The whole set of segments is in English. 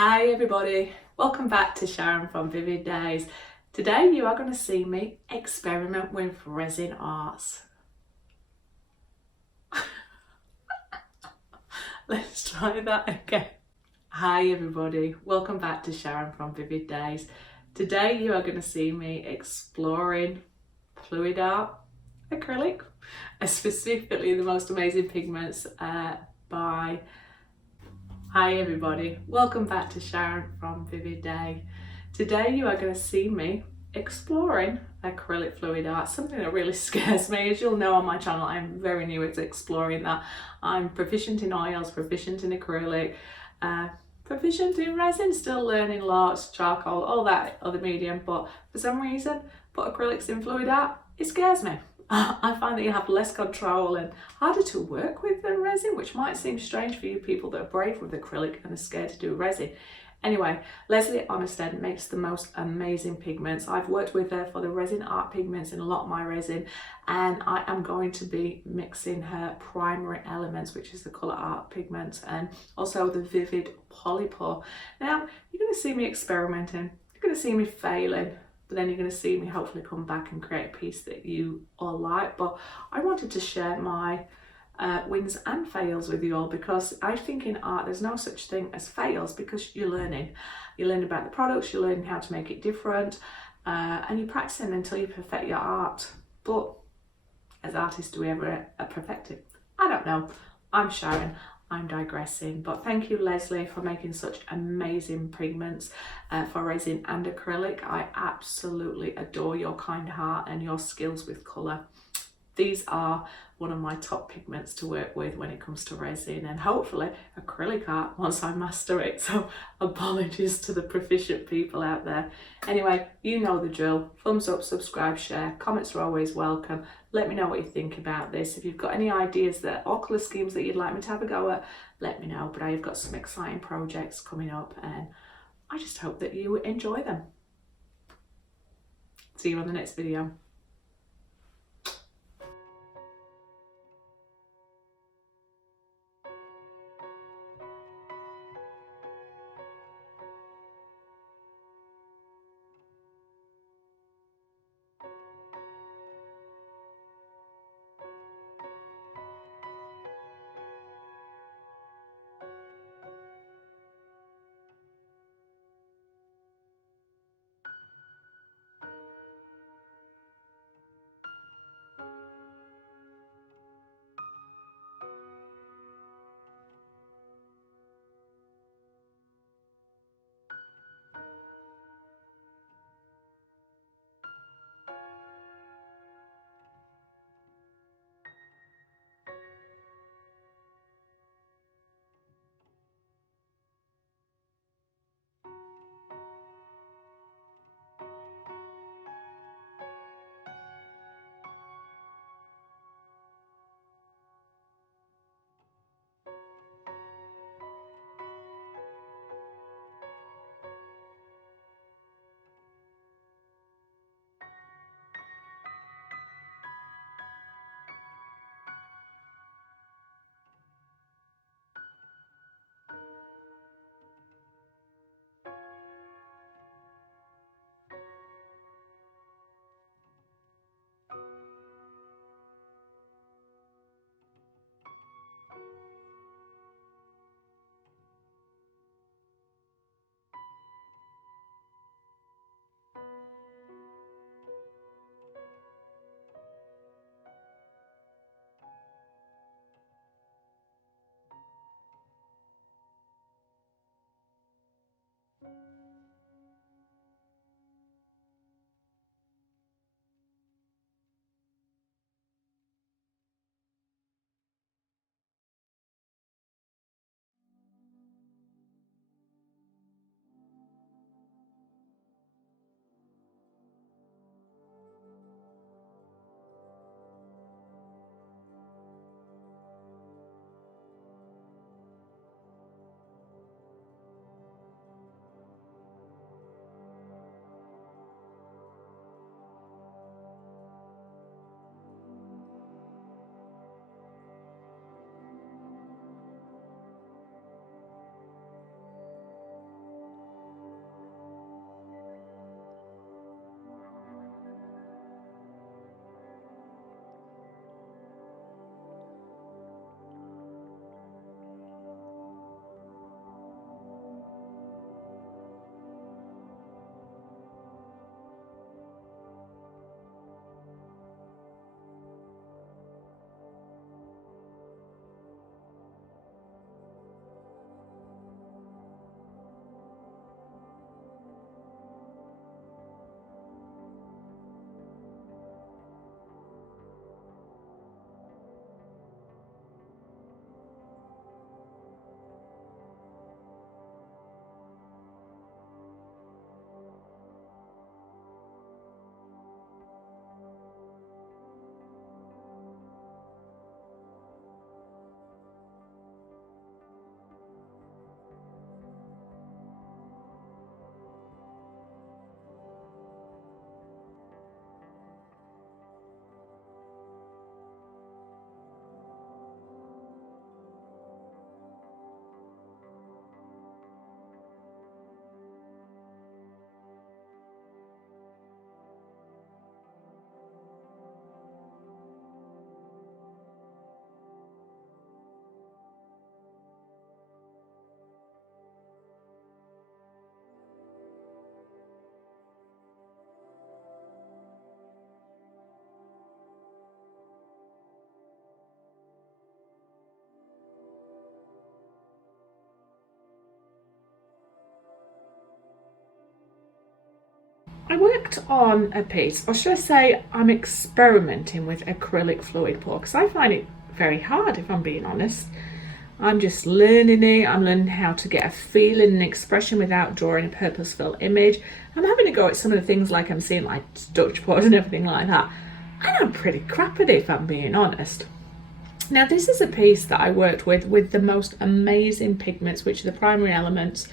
Hi everybody, welcome back to Sharon from Vivid Days. Today you are going to see me experiment with resin arts. Let's try that again. Hi everybody, welcome back to Sharon from Vivid Days. Today you are going to see me exploring fluid art, acrylic, specifically the most amazing pigments by Hi everybody, welcome back to Sharon from Vivid Day. Today you are going to see me exploring acrylic fluid art, something that really scares me. As you'll know on my channel, I'm very new at exploring that. I'm proficient in oils, proficient in acrylic, proficient in resin, still learning lots, charcoal, all that other medium, but for some reason, put acrylics in fluid art, it scares me. I find that you have less control and harder to work with than resin, which might seem strange for you people that are brave with acrylic and are scared to do resin. Anyway, Leslie Honested makes the most amazing pigments. I've worked with her for the resin art pigments in a lot of my resin, and I am going to be mixing her primary elements, which is the Colourarte pigments, and also the vivid polypore. Now, you're going to see me experimenting, you're going to see me failing, but then you're going to see me hopefully come back and create a piece that you all like. But I wanted to share my wins and fails with you all, because I think in art there's no such thing as fails, because you're learning. You learn about the products, you're learning how to make it different, and you're practicing until you perfect your art. But as artists, do we ever perfect it? I don't know. I'm Sharon. I'm digressing, but thank you Leslie for making such amazing pigments for resin and acrylic. I absolutely adore your kind heart and your skills with colour. These are one of my top pigments to work with when it comes to resin and hopefully acrylic art once I master it. So apologies to the proficient people out there. Anyway, you know the drill. Thumbs up, subscribe, share. Comments are always welcome. Let me know what you think about this. If you've got any ideas or colour schemes that you'd like me to have a go at, let me know. But I've got some exciting projects coming up and I just hope that you enjoy them. See you on the next video. I worked on a piece, or should I say I'm experimenting with acrylic fluid pour, because I find it very hard, if I'm being honest. I'm just learning it. I'm learning how to get a feeling and expression without drawing a purposeful image. I'm having to go at some of the things like I'm seeing like Dutch pours and everything like that. And I'm pretty crap at it, if I'm being honest. Now this is a piece that I worked with the most amazing pigments, which are the Primary Elements,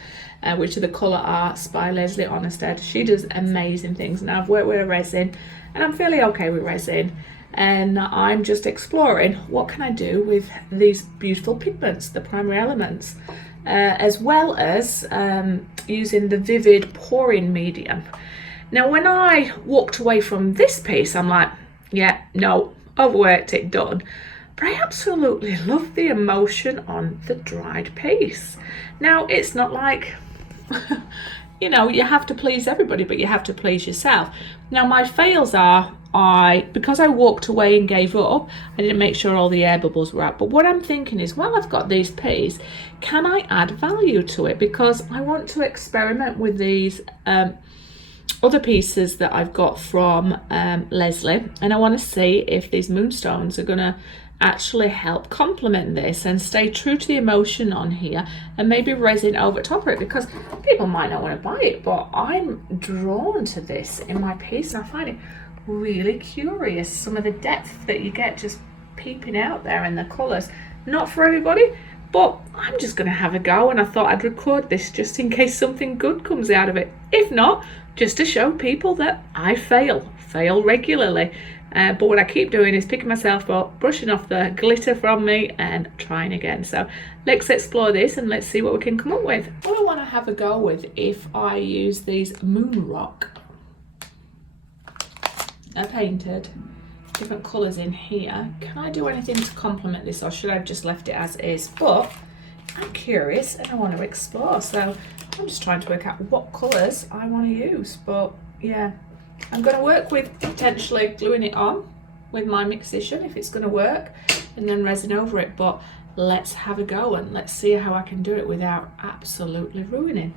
which are the Colourarte by Leslie Honested. She does amazing things. Now I've worked with a resin and I'm fairly okay with resin, and I'm just exploring what can I do with these beautiful pigments, the Primary Elements, as well as using the vivid pouring medium. Now when I walked away from this piece, I'm like, yeah, no, overworked it, done. But I absolutely love the emotion on the dried piece. Now, it's not like, you know, you have to please everybody, but you have to please yourself. Now, my fails are, because I walked away and gave up, I didn't make sure all the air bubbles were out. But what I'm thinking is, well, I've got these pieces, can I add value to it? Because I want to experiment with these other pieces that I've got from Leslie, and I want to see if these moonstones are going to actually help complement this and stay true to the emotion on here, and maybe resin over top of it, because people might not want to buy it, but I'm drawn to this in my piece and I find it really curious, some of the depth that you get just peeping out there in the colours. Not for everybody, but I'm just going to have a go, and I thought I'd record this just in case something good comes out of it. If not, just to show people that I fail regularly. But what I keep doing is picking myself up, brushing off the glitter from me and trying again. So let's explore this and let's see what we can come up with. What I want to have a go with, if I use these moon rock, they're painted, different colours in here. Can I do anything to complement this, or should I have just left it as is? But I'm curious and I want to explore, so I'm just trying to work out what colours I want to use. But yeah, I'm going to work with potentially gluing it on with my Mixation if it's going to work, and then resin over it. But let's have a go and let's see how I can do it without absolutely ruining.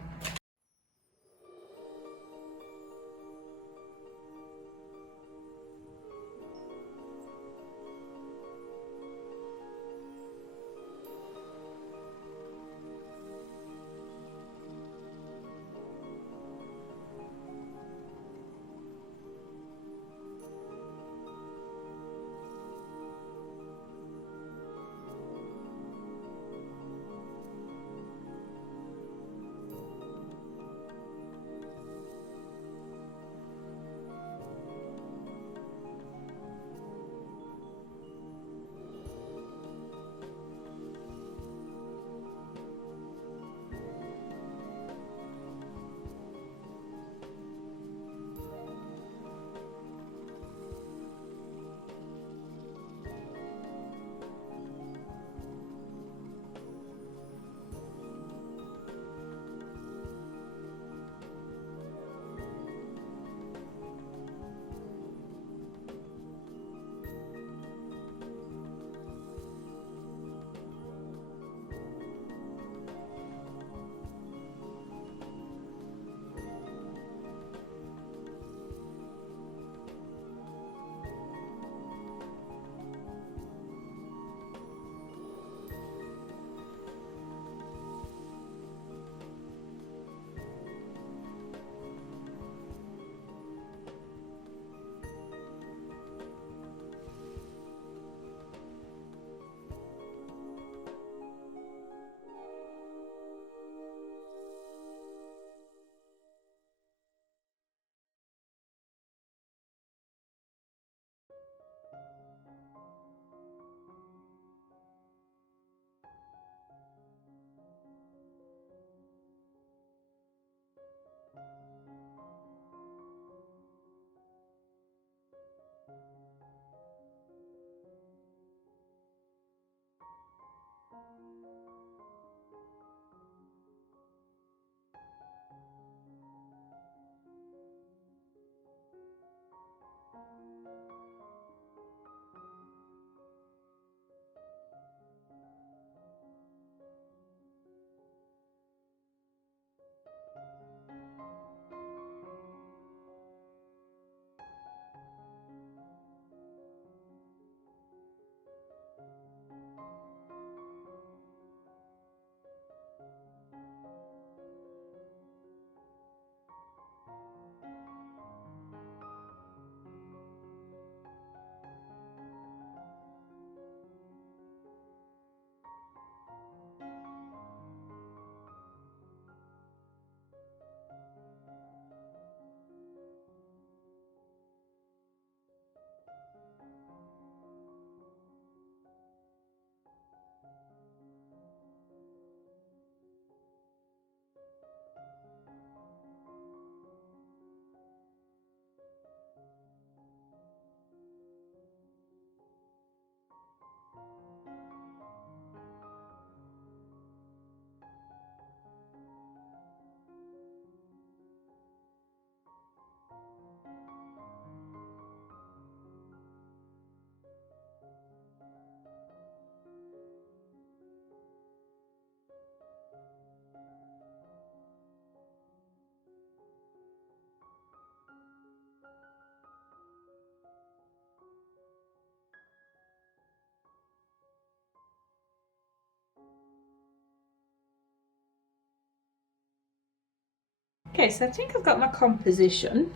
Okay, so I think I've got my composition.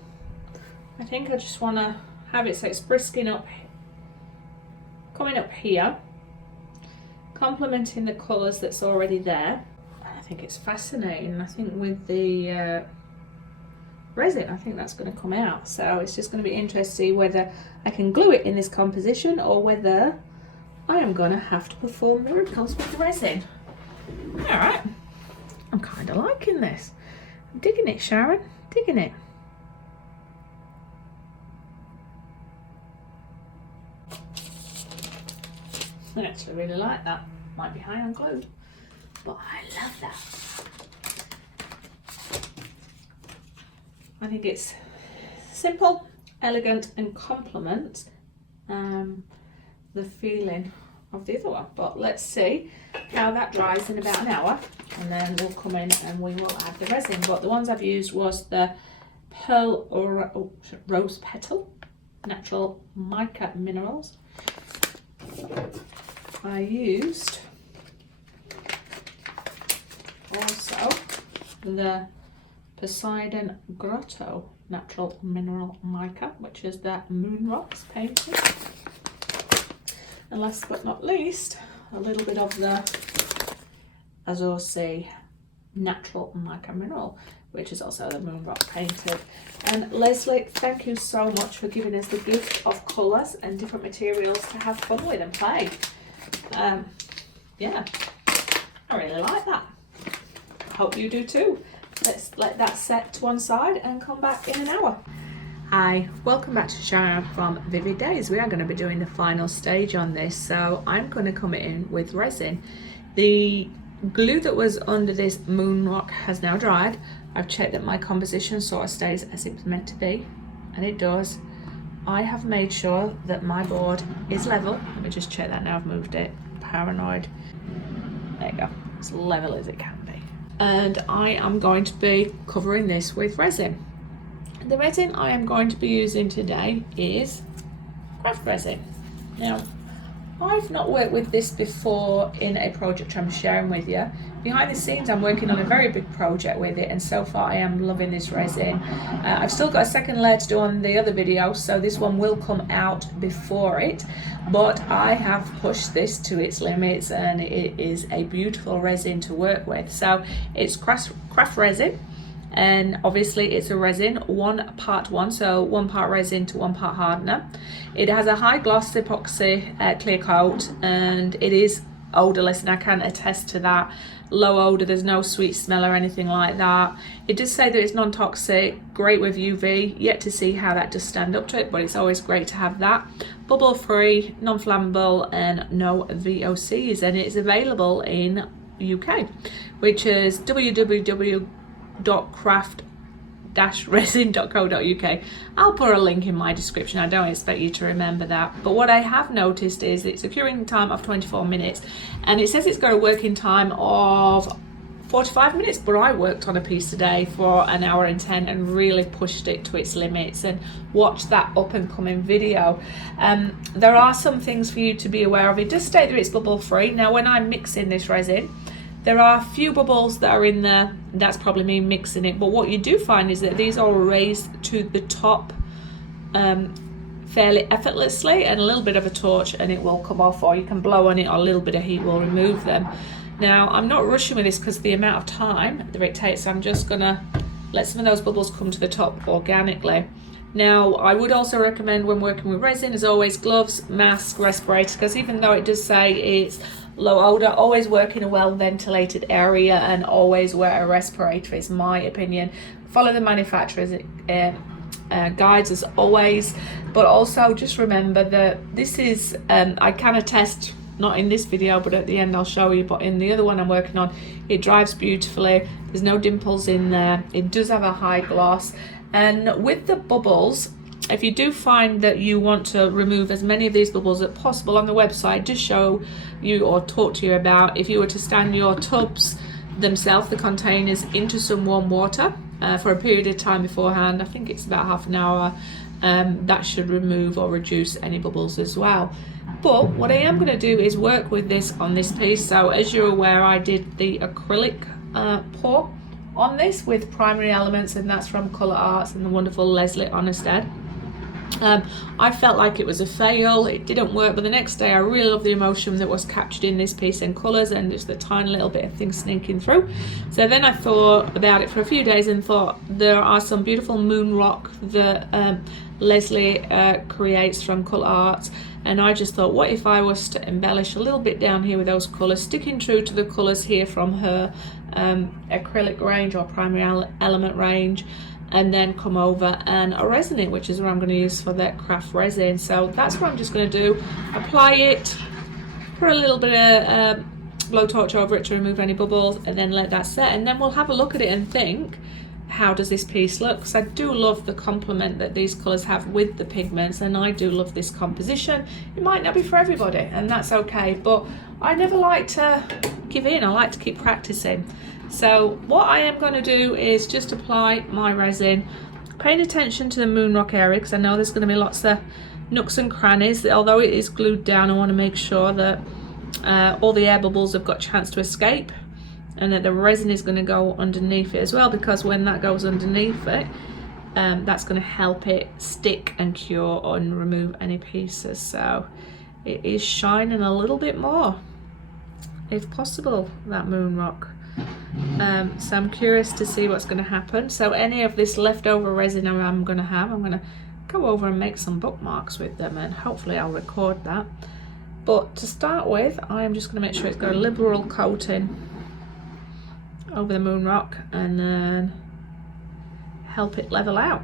I think I just want to have it so it's brisking up, coming up here, complementing the colours that's already there. I think it's fascinating. I think with the resin, I think that's going to come out. So it's just going to be interesting to see whether I can glue it in this composition or whether I am going to have to perform miracles with the resin. Alright, I'm kind of liking this. I'm digging it, Sharon, digging it. I actually really like that. Might be high on glue, but I love that. I think it's simple, elegant, and complements the feeling of the other one. But let's see how that dries in about an hour, and then we'll come in and we will add the resin. But the ones I've used was the Pearl or Rose Petal Natural Mica Minerals. I used also the Poseidon Grotto Natural Mineral Mica, which is the Moon Rocks painting. And last but not least, a little bit of the Azure Natural Mica Mineral, which is also the Moon Rock painted. And Leslie, thank you so much for giving us the gift of colours and different materials to have fun with and play. Yeah, I really like that. I hope you do too. Let's let that set to one side and come back in an hour. Hi, welcome back to Sharon from Vivid Days. We are going to be doing the final stage on this, so I'm going to come in with resin. The glue that was under this Moon Rock has now dried. I've checked that my composition sort of stays as it's meant to be, and it does. I have made sure that my board is level. Let me just check that now I've moved it. Paranoid. There you go. As level as it can be. And I am going to be covering this with resin. The resin I am going to be using today is Craft Resin. Now, I've not worked with this before in a project I'm sharing with you. Behind the scenes, I'm working on a very big project with it, and so far I am loving this resin. I've still got a second layer to do on the other video, so this one will come out before it, but I have pushed this to its limits, and it is a beautiful resin to work with. So it's Craft Resin, and obviously it's a resin 1:1, so 1 part resin to 1 part hardener. It has a high gloss epoxy clear coat, and it is odorless, and I can attest to that. Low odor, there's no sweet smell or anything like that. It does say that it's non-toxic, great with UV, yet to see how that does stand up to it, but it's always great to have that. Bubble free, non-flammable, and no VOCs, and it's available in UK, which is www.craft-resin.co.uk. I'll put a link in my description. I don't expect you to remember that, but what I have noticed is it's a curing time of 24 minutes, and it says it's got a working time of 45 minutes, but I worked on a piece today for 1 hour and 10 and really pushed it to its limits and watched that up and coming video. There are some things for you to be aware of. It does state that it's bubble free. Now, when I'm mixing this resin, there are a few bubbles that are in there. That's probably me mixing it, but what you do find is that these are raised to the top fairly effortlessly, and a little bit of a torch and it will come off, or you can blow on it, or a little bit of heat will remove them. Now, I'm not rushing with this because of the amount of time that it takes. I'm just gonna let some of those bubbles come to the top organically. Now, I would also recommend, when working with resin, as always, gloves, mask, respirator, because even though it does say it's low odor, always work in a well ventilated area and always wear a respirator is my opinion. Follow the manufacturer's guides as always, but also just remember that this is, I can attest, not in this video, but at the end I'll show you, but in the other one I'm working on, it dries beautifully. There's no dimples in there. It does have a high gloss. And with the bubbles, if you do find that you want to remove as many of these bubbles as possible, on the website just show you or talk to you about, if you were to stand your tubs themselves, the containers, into some warm water for a period of time beforehand, I think it's about half an hour, that should remove or reduce any bubbles as well. But what I am going to do is work with this on this piece. So as you're aware, I did the acrylic pour on this with Primary Elements, and that's from Colourarte and the wonderful Leslie Honested. I felt like it was a fail, it didn't work, but the next day I really loved the emotion that was captured in this piece in colours and just the tiny little bit of things sneaking through. So then I thought about it for a few days and thought there are some beautiful moon rock that Leslie creates from Colourarte, and I just thought, what if I was to embellish a little bit down here with those colours, sticking true to the colours here from her acrylic range or primary element range, and then come over and resin it, which is what I'm going to use for that craft resin. So that's what I'm just going to do. Apply it, put a little bit of blowtorch over it to remove any bubbles, and then let that set, and then we'll have a look at it and think, how does this piece look? Because I do love the complement that these colours have with the pigments, and I do love this composition. It might not be for everybody, and that's okay, but I never like to give in. I like to keep practicing. So what I am going to do is just apply my resin, paying attention to the moon rock area, because I know there's going to be lots of nooks and crannies. Although it is glued down, I want to make sure that all the air bubbles have got a chance to escape, and that the resin is going to go underneath it as well, because when that goes underneath it, that's going to help it stick and cure and remove any pieces. So it is shining a little bit more, if possible, that moon rock. So I'm curious to see what's going to happen. So any of this leftover resin I'm going to go over and make some bookmarks with them, and hopefully I'll record that. But to start with, I am just going to make sure it's got a liberal coating over the moon rock, and then help it level out.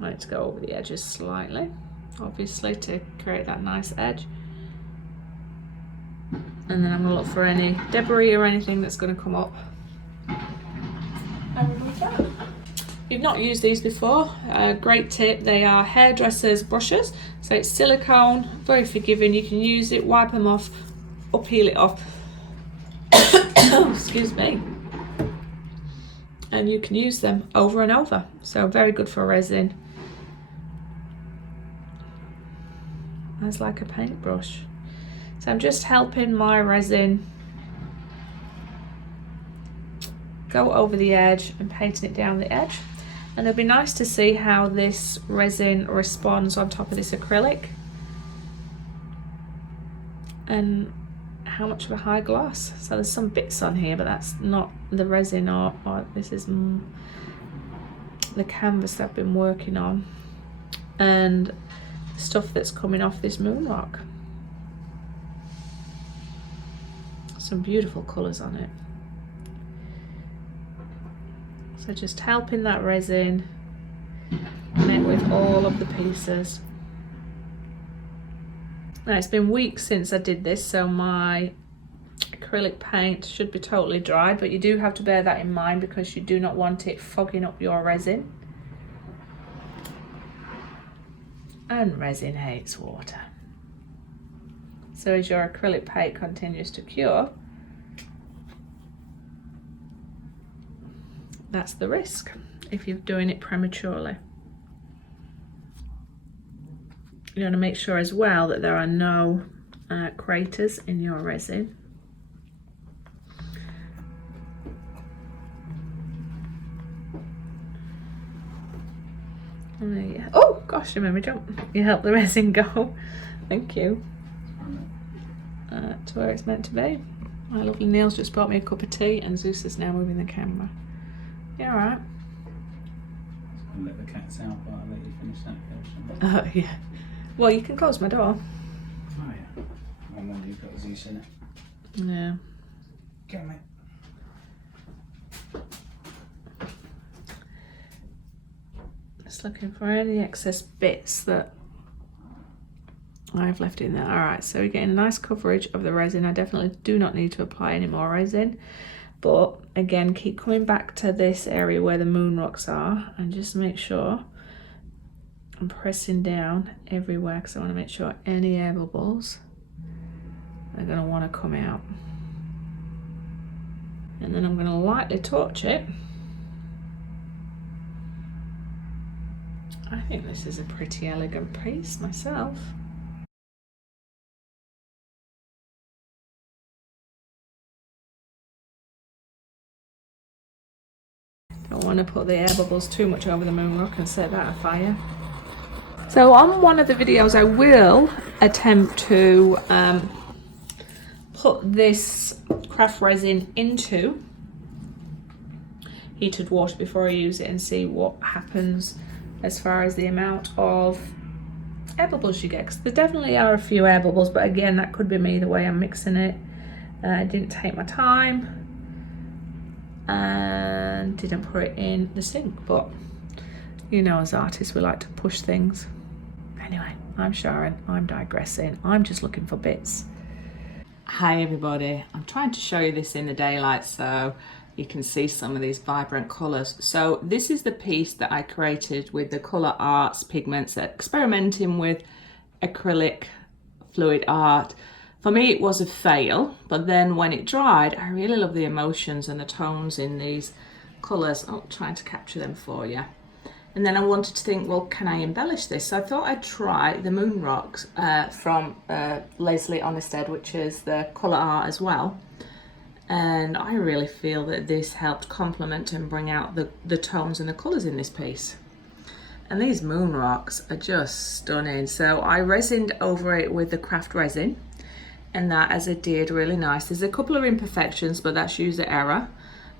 I like to go over the edges slightly, obviously, to create that nice edge. And then I'm going to look for any debris or anything that's going to come up and remove that. If you've not used these before, great tip, they are hairdressers brushes, so it's silicone, very forgiving. You can use it, wipe them off, or peel it off. Excuse me. And you can use them over and over, so very good for resin. That's like a paintbrush. So I'm just helping my resin go over the edge and painting it down the edge. And it'll be nice to see how this resin responds on top of this acrylic, and how much of a high gloss. So there's some bits on here, but that's not the resin, or this is the canvas that I've been working on, and stuff that's coming off this moon rock. Some beautiful colours on it. So just helping that resin met with all of the pieces. Now it's been weeks since I did this, so my acrylic paint should be totally dry, but you do have to bear that in mind, because you do not want it fogging up your resin. And resin hates water. So as your acrylic paint continues to cure, that's the risk if you're doing it prematurely. You want to make sure as well that there are no craters in your resin. And there you, oh gosh, you made me jump. You helped the resin go. Thank you. To where it's meant to be. My lovely Neil's just bought me a cup of tea, and Zeus is now moving the camera. You alright? I'll let the cats out, but I'll let you finish that first. Oh yeah. Well, you can close my door. Oh yeah. And then you've got Zeus in it. Yeah. Get on, mate. Just looking for any excess bits that I've left in there. Alright, so we're getting a nice coverage of the resin. I definitely do not need to apply any more resin, but again, keep coming back to this area where the moon rocks are, and just make sure I'm pressing down everywhere, because I want to make sure any air bubbles are going to want to come out. And then I'm going to lightly torch it. I think this is a pretty elegant piece myself. want to put the air bubbles too much over the moon rock and set that afire. So on one of the videos I will attempt to put this craft resin into heated water before I use it and see what happens as far as the amount of air bubbles you get, because there definitely are a few air bubbles, but again, that could be me the way I'm mixing it. I didn't take my time and didn't put it in the sink, but you know, as artists we like to push things. Anyway, I'm Sharon, I'm digressing, I'm just looking for bits. Hi everybody, I'm trying to show you this in the daylight so you can see some of these vibrant colours. So this is the piece that I created with the Colourarte pigments, experimenting with acrylic fluid art. For me it was a fail, but then when it dried, I really love the emotions and the tones in these colours. Oh, trying to capture them for you. And then I wanted to think, well, can I embellish this? So I thought I'd try the moon rocks from Leslie Honestead, which is the Colourarte as well. And I really feel that this helped complement and bring out the tones and the colours in this piece. And these moon rocks are just stunning. So I resined over it with the Craft Resin, and that as it did really nice. There's a couple of imperfections, but that's user error.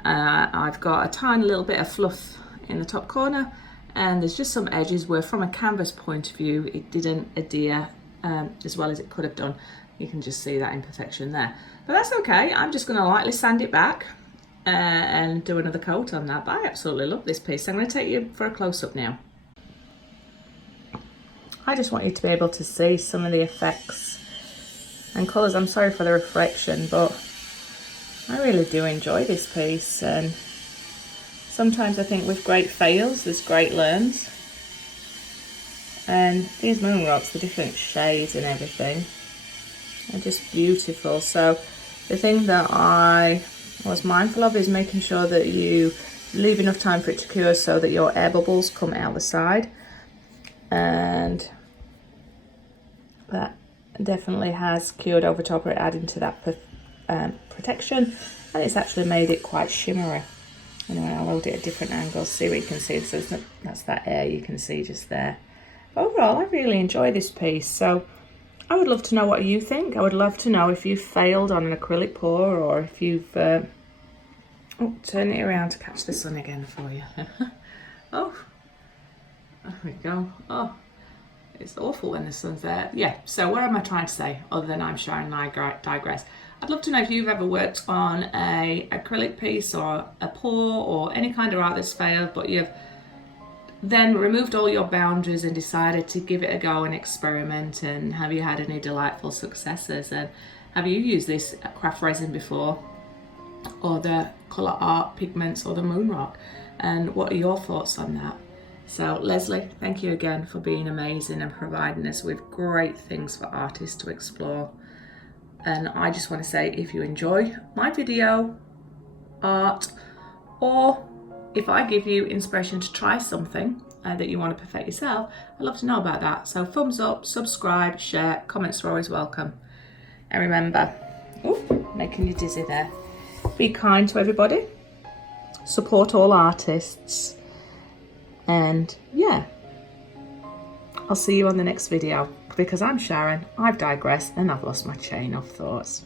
I've got a tiny little bit of fluff in the top corner, and there's just some edges where from a canvas point of view it didn't adhere as well as it could have done. You can just see that imperfection there, but that's okay. I'm just going to lightly sand it back and do another coat on that. But I absolutely love this piece. I'm going to take you for a close-up now. I just want you to be able to see some of the effects and colours. I'm sorry for the reflection, but I really do enjoy this piece, and sometimes I think with great fails there's great learns. And these moon rocks, the different shades and everything, are just beautiful. So the thing that I was mindful of is making sure that you leave enough time for it to cure so that your air bubbles come out the side, and that definitely has cured over top, or adding to that protection, and it's actually made it quite shimmery. Anyway, I'll hold it at different angles, see what you can see. So that's that air you can see just there. Overall, I really enjoy this piece, so I would love to know what you think. I would love to know if you failed on an acrylic pour, or if you've oh, turn it around to catch the sun again for you. Oh, there we go. Oh, it's awful when the sun's there. Yeah, so what am I trying to say other than I'm Sharon and I digress? I'd love to know if you've ever worked on a acrylic piece or a pour or any kind of art that's failed, but you've then removed all your boundaries and decided to give it a go and experiment. And have you had any delightful successes? And have you used this craft resin before, or the Colourarte pigments, or the moon rock? And what are your thoughts on that? So Leslie, thank you again for being amazing and providing us with great things for artists to explore. And I just want to say, if you enjoy my video, art, or if I give you inspiration to try something that you want to perfect yourself, I'd love to know about that. So thumbs up, subscribe, share, comments are always welcome. And remember, ooh, making you dizzy there, be kind to everybody, support all artists, and yeah, I'll see you on the next video, because I'm Sharon, I've digressed and I've lost my chain of thoughts.